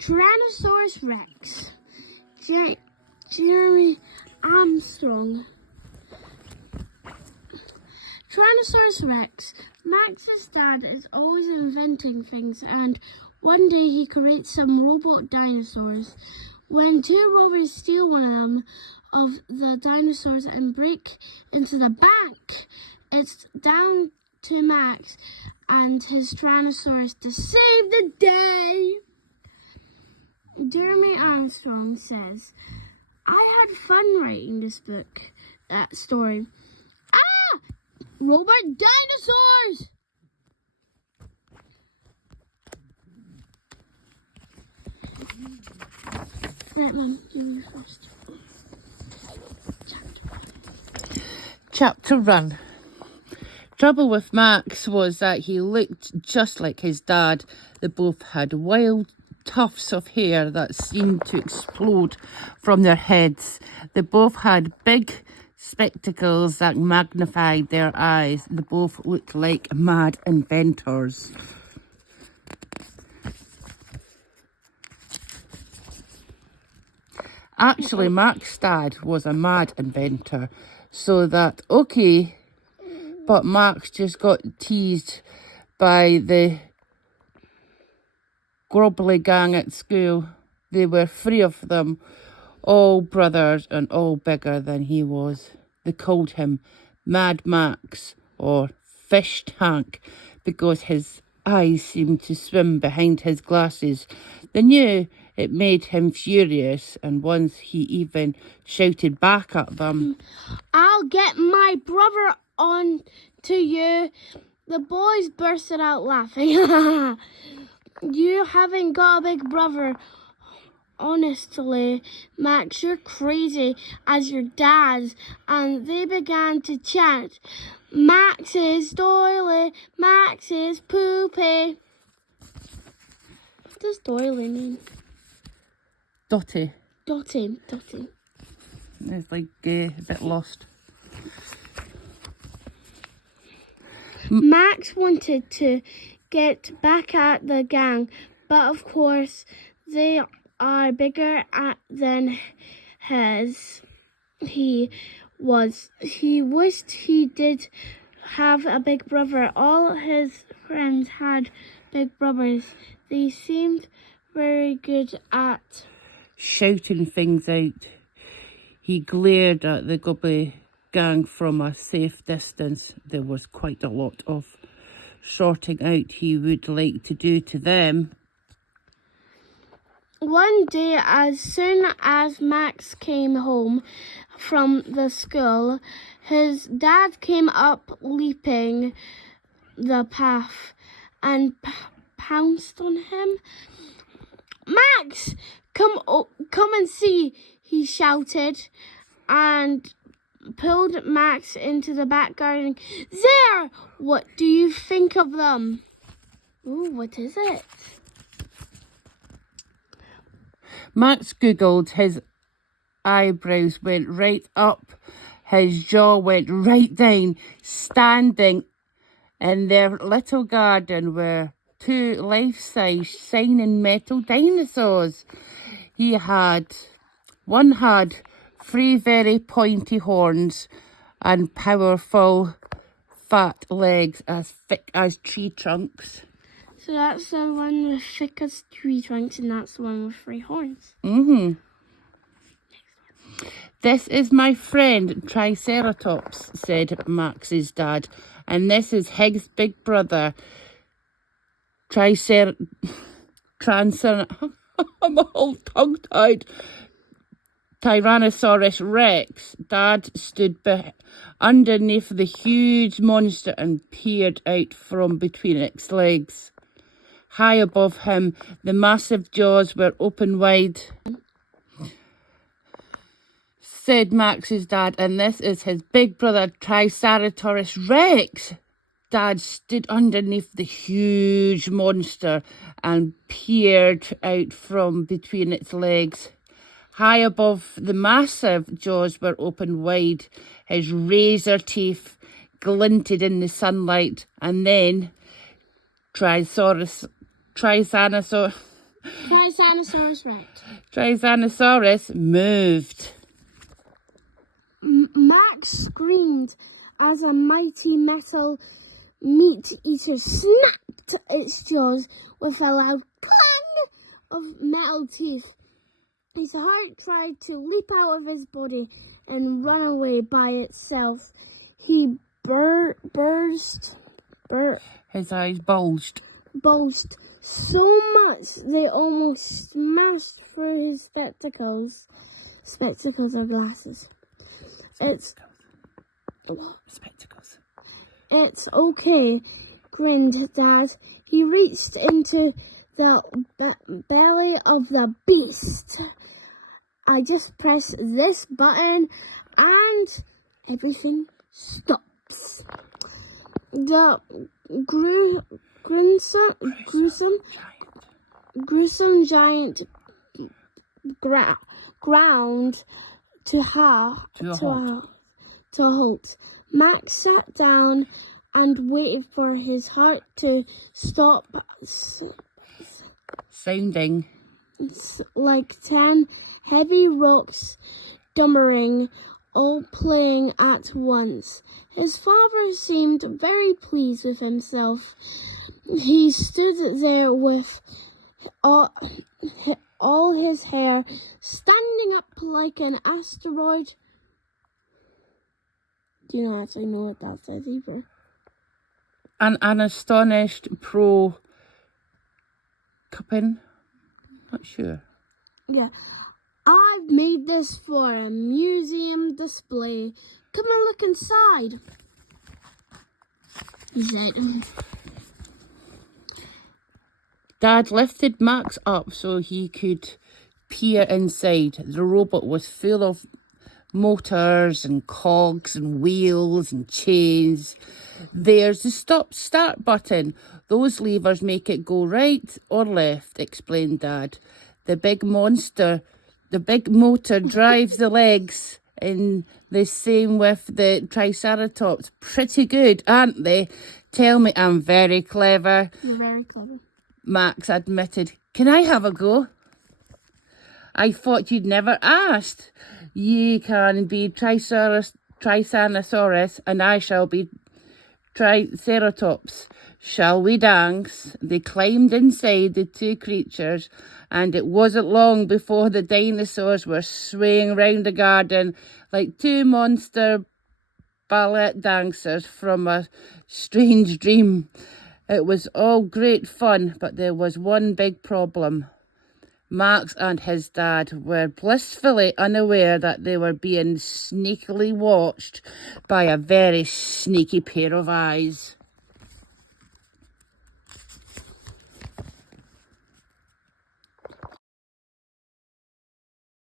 Tyrannosaurus Rex. Jeremy Armstrong. Tyrannosaurus Rex. Max's dad is always inventing things, and one day he creates some robot dinosaurs. When two robbers steal one of the dinosaurs and break into the back, it's down to Max and his Tyrannosaurus to save the day. Jeremy Armstrong says, I had fun writing this book, that story. Ah! Robot dinosaurs! Right, Mum, you first. Chapter 1. Trouble with Max was that he looked just like his dad. They both had wild tufts of hair that seemed to explode from their heads. They both had big spectacles that magnified their eyes. They both looked like mad inventors. Actually, Max's dad was a mad inventor, so that, okay, but Max just got teased by the grubbly gang at school. There were 3 of them, all brothers and all bigger than he was. They called him Mad Max or Fish Tank because his eyes seemed to swim behind his glasses. They knew it made him furious, and once he even shouted back at them, I'll get my brother on to you. The boys bursted out laughing. You haven't got a big brother. Honestly, Max, you're crazy as your dad. And they began to chant, Max is doily, Max is poopy. What does doily mean? Dotty. Dotty. It's like a bit lost. Max wanted to get back at the gang, but of course they are bigger than his. He wished he did have a big brother. All his friends had big brothers. They seemed very good at shouting things out. He glared at the Gubbly gang from a safe distance. There was quite a lot of sorting out he would like to do to them. One day, as soon as Max came home from the school, his dad came up leaping the path and pounced on him. Max, come and see, he shouted, and pulled Max into the back garden. There! What do you think of them? Ooh, what is it? Max googled, his eyebrows went right up, his jaw went right down. Standing in their little garden were 2 life-size shining metal dinosaurs. One had 3 very pointy horns and powerful fat legs as thick as tree trunks. So that's the one with thick as tree trunks, and that's the one with 3 horns. This is my friend Triceratops, said Max's dad, and this is his big brother I'm all tongue-tied. Tyrannosaurus Rex. Dad stood underneath the huge monster and peered out from between its legs. High above him, the massive jaws were open wide, said Max's dad, and this is his big brother Triceratops Rex. Dad stood underneath the huge monster and peered out from between its legs. High above the massive jaws were open wide. His razor teeth glinted in the sunlight, and then Tyrannosaurus Tyrannosaurus Rex. Tyrannosaurus moved. Max screamed as a mighty metal meat eater snapped its jaws with a loud clang of metal teeth. His heart tried to leap out of his body and run away by itself. He burst His eyes bulged. so much they almost smashed through his spectacles. Spectacles or glasses. Spectacles. It's okay, grinned Dad. He reached into the belly of the beast. I just press this button and everything stops. The gruesome giant ground to halt. Max sat down and waited for his heart to stop Sounding. like 10 heavy rocks dumbering, all playing at once. His father seemed very pleased with himself. He stood there with all his hair standing up like an asteroid. Do you not actually know what that says either? An astonished pro-cupping. Not sure. Yeah. I've made this for a museum display. Come and look inside, he said. Dad lifted Max up so he could peer inside. The robot was full of motors and cogs and wheels and chains. There's the stop-start button. Those levers make it go right or left, explained Dad. The big motor drives the legs, and the same with the Triceratops. Pretty good, aren't they? Tell me I'm very clever. You're very clever, Max admitted. Can I have a go? I thought you'd never asked. You can be Tyrannosaurus, and I shall be Triceratops. Shall we dance? They climbed inside the two creatures, and it wasn't long before the dinosaurs were swaying round the garden like two monster ballet dancers from a strange dream. It was all great fun, but there was one big problem. Max and his dad were blissfully unaware that they were being sneakily watched by a very sneaky pair of eyes.